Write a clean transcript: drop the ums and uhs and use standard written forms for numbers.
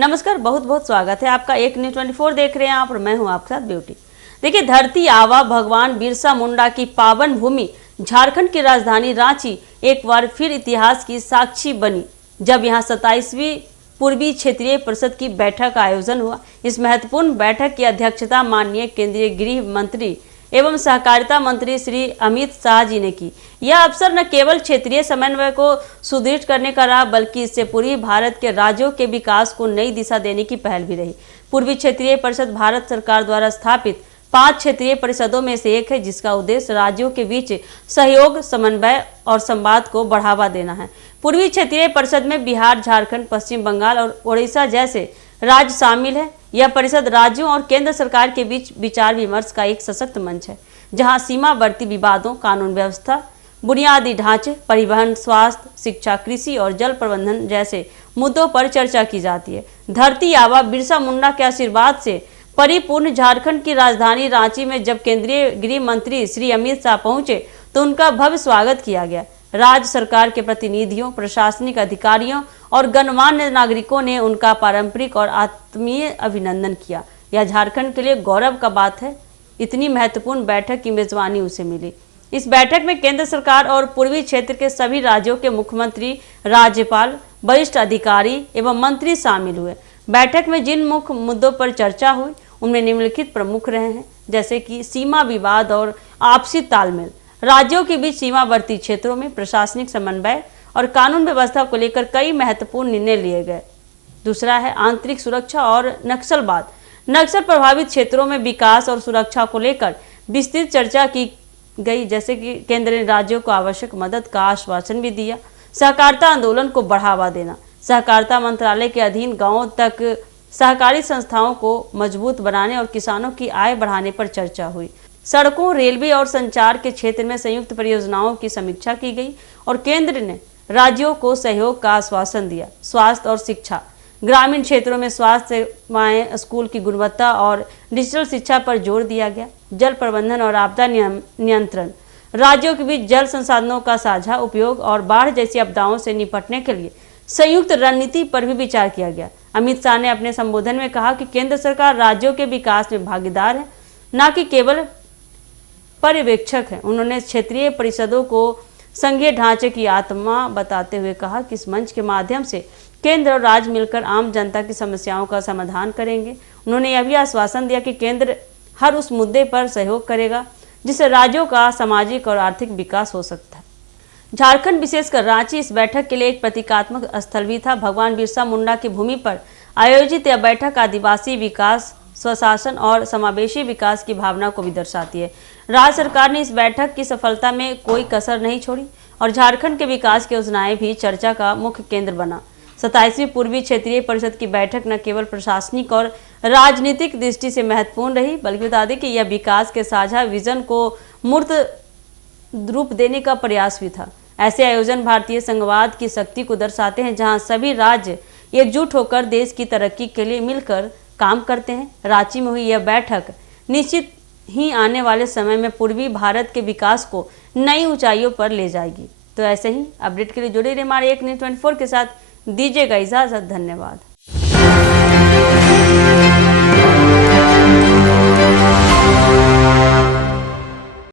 नमस्कार, बहुत बहुत स्वागत है आपका। एक न्यूज़ 24 देख रहे हैं आप और मैं हूं आपके साथ ब्यूटी। देखिए, धरती आबा भगवान बिरसा मुंडा की पावन भूमि झारखंड की राजधानी रांची एक बार फिर इतिहास की साक्षी बनी जब यहां 27वीं पूर्वी क्षेत्रीय परिषद की बैठक का आयोजन हुआ। इस महत्वपूर्ण बैठक की अध्यक्षता माननीय केंद्रीय गृह मंत्री एवं सहकारिता मंत्री श्री अमित शाह जी ने की। यह अवसर न केवल क्षेत्रीय समन्वय को सुदृढ़ करने का रहा, बल्कि इससे पूर्वी भारत के राज्यों के विकास को नई दिशा देने की पहल भी रही। पूर्वी क्षेत्रीय परिषद भारत सरकार द्वारा स्थापित 5 क्षेत्रीय परिषदों में से एक है, जिसका उद्देश्य राज्यों के बीच सहयोग, समन्वय और संवाद को बढ़ावा देना है। पूर्वी क्षेत्रीय परिषद में बिहार, झारखंड, पश्चिम बंगाल और ओडिशा जैसे राज्य शामिल है। यह परिषद राज्यों और केंद्र सरकार के बीच विचार विमर्श का एक सशक्त मंच है, जहां सीमावर्ती विवादों, कानून व्यवस्था, बुनियादी ढांचे, परिवहन, स्वास्थ्य, शिक्षा, कृषि और जल प्रबंधन जैसे मुद्दों पर चर्चा की जाती है। धरती आबा बिरसा मुंडा के आशीर्वाद से परिपूर्ण झारखंड की राजधानी रांची में जब केंद्रीय गृह मंत्री श्री अमित शाह पहुंचे तो उनका भव्य स्वागत किया गया। राज्य सरकार के प्रतिनिधियों, प्रशासनिक अधिकारियों और गणमान्य नागरिकों ने उनका पारंपरिक और आत्मीय अभिनंदन किया। यह झारखंड के लिए गौरव का बात है, इतनी महत्वपूर्ण बैठक की मेजबानी उसे मिली। इस बैठक में केंद्र सरकार और पूर्वी क्षेत्र के सभी राज्यों के मुख्यमंत्री, राज्यपाल, वरिष्ठ अधिकारी एवं मंत्री शामिल हुए। बैठक में जिन मुख्य मुद्दों पर चर्चा हुई उनमें निम्नलिखित प्रमुख रहे हैं, जैसे कि सीमा विवाद और आपसी तालमेल, राज्यों के बीच सीमावर्ती क्षेत्रों में प्रशासनिक समन्वय और कानून व्यवस्था को लेकर कई महत्वपूर्ण निर्णय लिए गए। दूसरा है आंतरिक सुरक्षा और नक्सलवाद। नक्सल प्रभावित क्षेत्रों में विकास और सुरक्षा को लेकर विस्तृत चर्चा की गई, जैसे कि केंद्र ने राज्यों को आवश्यक मदद का आश्वासन भी दिया। सहकारिता आंदोलन को बढ़ावा देना, सहकारिता मंत्रालय के अधीन गांवों तक सहकारी संस्थाओं को मजबूत बनाने और किसानों की आय बढ़ाने पर चर्चा हुई। सड़कों, रेलवे और संचार के क्षेत्र में संयुक्त परियोजनाओं की समीक्षा की गई और केंद्र ने राज्यों को सहयोग का आश्वासन दिया। स्वास्थ्य और शिक्षा, ग्रामीण क्षेत्रों में स्वास्थ्य सेवाएं, स्कूल की गुणवत्ता और डिजिटल शिक्षा पर जोर दिया गया। जल प्रबंधन और आपदा नियंत्रण, राज्यों के बीच जल संसाधनों का साझा उपयोग और बाढ़ जैसी आपदाओं से निपटने के लिए संयुक्त रणनीति पर भी विचार किया गया। अमित शाह ने अपने संबोधन में कहा कि केंद्र सरकार राज्यों के विकास में भागीदार है, न कि केवल पर्यवेक्षक है। उन्होंने क्षेत्रीय परिषदों को संघीय ढांचे की आत्मा बताते हुए कहा कि इस मंच के माध्यम से केंद्र और राज्य मिलकर आम जनता की समस्याओं का समाधान करेंगे। उन्होंने यह भी आश्वासन दिया कि केंद्र हर उस मुद्दे पर सहयोग करेगा जिससे राज्यों का सामाजिक और आर्थिक विकास हो सकता है। झारखंड, विशेषकर रांची, इस बैठक के लिए एक प्रतीकात्मक स्थल भी था। भगवान बिरसा मुंडा की भूमि पर आयोजित यह बैठक आदिवासी विकास, स्वशासन और समावेशी विकास की भावना को भी दर्शाती है। राज्य सरकार ने इस बैठक की सफलता में कोई कसर नहीं छोड़ी और झारखंड के विकास की योजनाएं भी चर्चा का मुख्य केंद्र बना। 27वीं पूर्वी क्षेत्रीय परिषद की बैठक न केवल प्रशासनिक और राजनीतिक दृष्टि से महत्वपूर्ण रही, बल्कि बता दें कि यह विकास के साझा विजन को मूर्त रूप देने का प्रयास भी था। ऐसे आयोजन भारतीय संघवाद की शक्ति को दर्शाते हैं, जहां सभी राज्य एकजुट होकर देश की तरक्की के लिए मिलकर काम करते हैं। रांची में हुई यह बैठक निश्चित ही आने वाले समय में पूर्वी भारत के विकास को नई ऊंचाइयों पर ले जाएगी। तो ऐसे ही अपडेट के लिए जुड़े रहिए हमारे एक न्यूज़ 24 के साथ। दीजिएगा इजाजत, धन्यवाद।